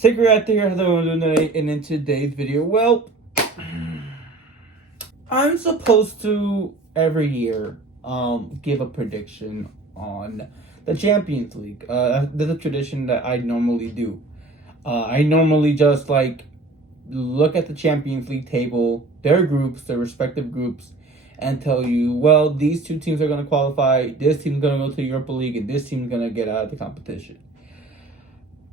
Take out there, hello, and in today's video, well, I'm supposed to every year give a prediction on the Champions League. That's a tradition that I normally do. I normally just look at the Champions League table, their groups, their respective groups, and tell you, well, these two teams are going to qualify, this team's going to go to the Europa League, and this team's going to get out of the competition.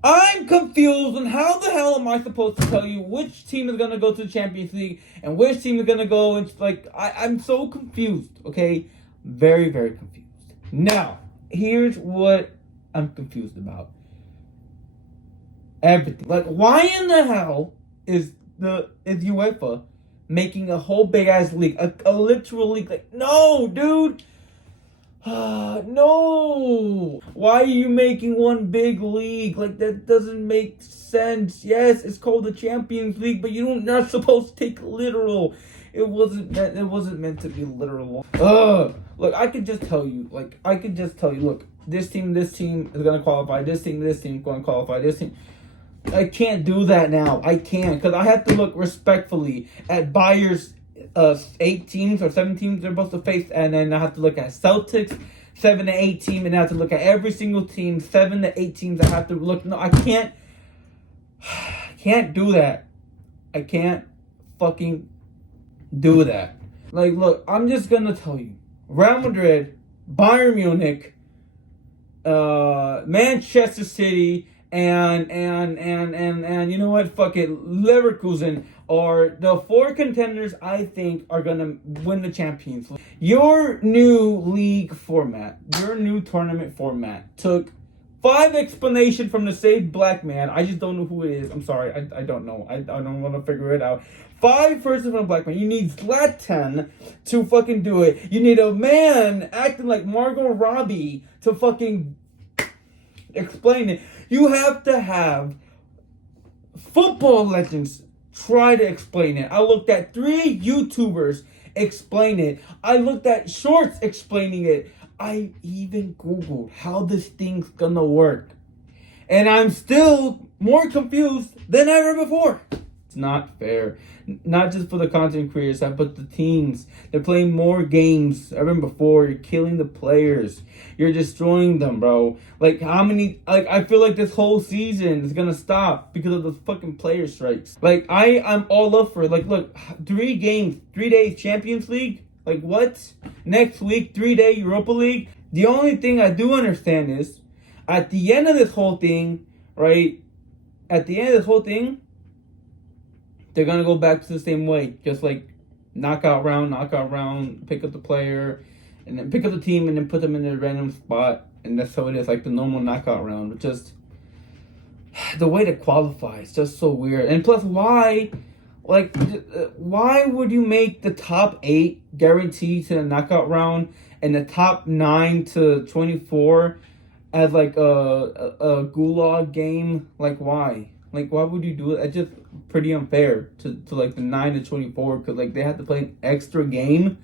I'm confused on how the hell am I supposed to tell you which team is going to go to the Champions League and which team is going to go, and I'm so confused, okay? Very, very confused. Now, here's what I'm confused about. Everything. Why in the hell is UEFA making a whole big ass league, a literal league? No, dude. No. Why are you making one big league? That doesn't make sense. Yes, it's called the Champions League, but you're not supposed to take literal. It wasn't meant to be literal. Look, I could just tell you. Look, this team is gonna qualify. This team is going to qualify. This team. I can't do that now. I can't, because I have to look respectfully at Bayern's 8 teams or 7 teams they're supposed to face, and then I have to look at Celtics 7 to 8 team, and I have to look at every single team 7 to 8 teams. I have to look. No, I can't. I can't do that. I can't fucking do that. Look, I'm just gonna tell you: Real Madrid, Bayern Munich, Manchester City, and you know what? Fuck it, Leverkusen are the 4 contenders I think are gonna win the Champions League. Your new league format, your new tournament format took 5 explanations from the same black man. I just don't know who it is. I'm sorry, I don't know. I don't want to figure it out. 5 persons from a black man. You need Zlatan to fucking do it. You need a man acting like Margot Robbie to fucking explain it. You have to have football legends try to explain it. I looked at 3 YouTubers explain it. I looked at shorts explaining it. I even Googled how this thing's gonna work. And I'm still more confused than ever before. It's not fair. Not just for the content creators, but the teams. They're playing more games ever before. You're killing the players. You're destroying them, bro. How many... I feel like this whole season is gonna stop because of the fucking player strikes. I'm all up for it. Look, 3 games, 3 days Champions League? What? Next week, 3-day Europa League? The only thing I do understand is, at the end of this whole thing, right? At the end of this whole thing, they're going to go back to the same way. Just knockout round, pick up the player, and then pick up the team, and then put them in a random spot. And that's how it is, the normal knockout round. But just, the way to qualify is just so weird. And plus, why would you make the top 8 guaranteed to the knockout round and the top 9 to 24 as a gulag game? Why? Why would you do it? It's just pretty unfair to the 9 to 24, because they have to play an extra game,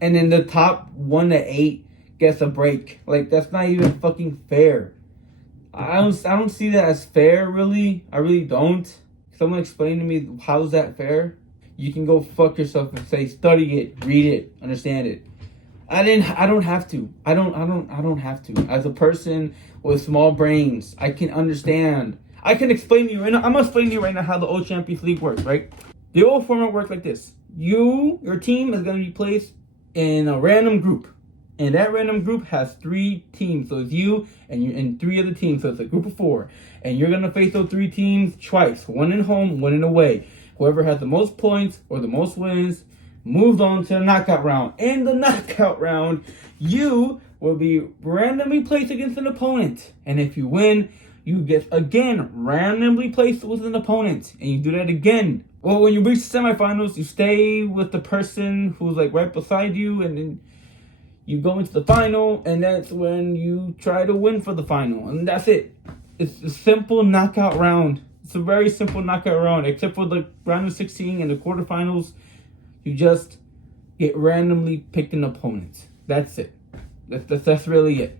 and then the top 1 to 8 gets a break. That's not even fucking fair. I don't see that as fair, really. I really don't. Someone explain to me, how's that fair? You can go fuck yourself and say, study it, read it, understand it. I don't have to. I don't have to. As a person with small brains, I can understand. I can explain to you right now. I'm gonna explain to you right now how the old Champions League works, right? The old format works like this. Your team is gonna be placed in a random group. And that random group has 3 teams. So it's you and 3 other teams. So it's a group of 4. And you're going to face those 3 teams twice. 1 in home, 1 in away. Whoever has the most points or the most wins moves on to the knockout round. In the knockout round, you will be randomly placed against an opponent. And if you win, you get again randomly placed with an opponent. And you do that again. Well, when you reach the semifinals, you stay with the person who's right beside you, and then you go into the final, and that's when you try to win for the final. And that's it. It's a simple knockout round. It's a very simple knockout round. Except for the round of 16 and the quarterfinals, you just get randomly picked an opponent. That's it. That's really it.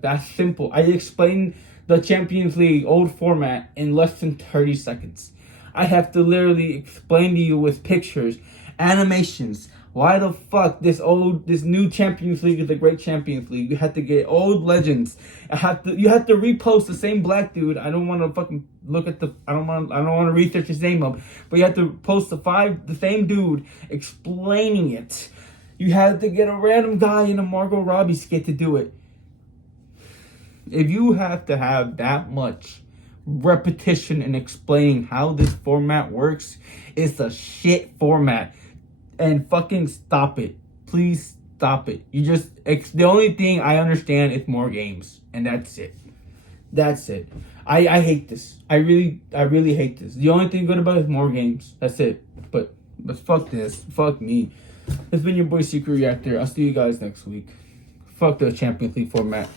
That's simple. I explained the Champions League old format in less than 30 seconds. I have to literally explain to you with pictures, animations, why the fuck this new Champions League is a great Champions League. You have to get old legends. You have to repost the same black dude. I don't want to fucking look at I don't want to research his name up. But you have to post the same dude explaining it. You have to get a random guy in a Margot Robbie skit to do it. If you have to have that much repetition in explaining how this format works, it's a shit format. And fucking stop it. Please stop it. The only thing I understand is more games. And that's it. That's it. I hate this. I really hate this. The only thing good about it is more games. That's it. But fuck this. Fuck me. It's been your boy Secret Reactor. I'll see you guys next week. Fuck the Champions League format.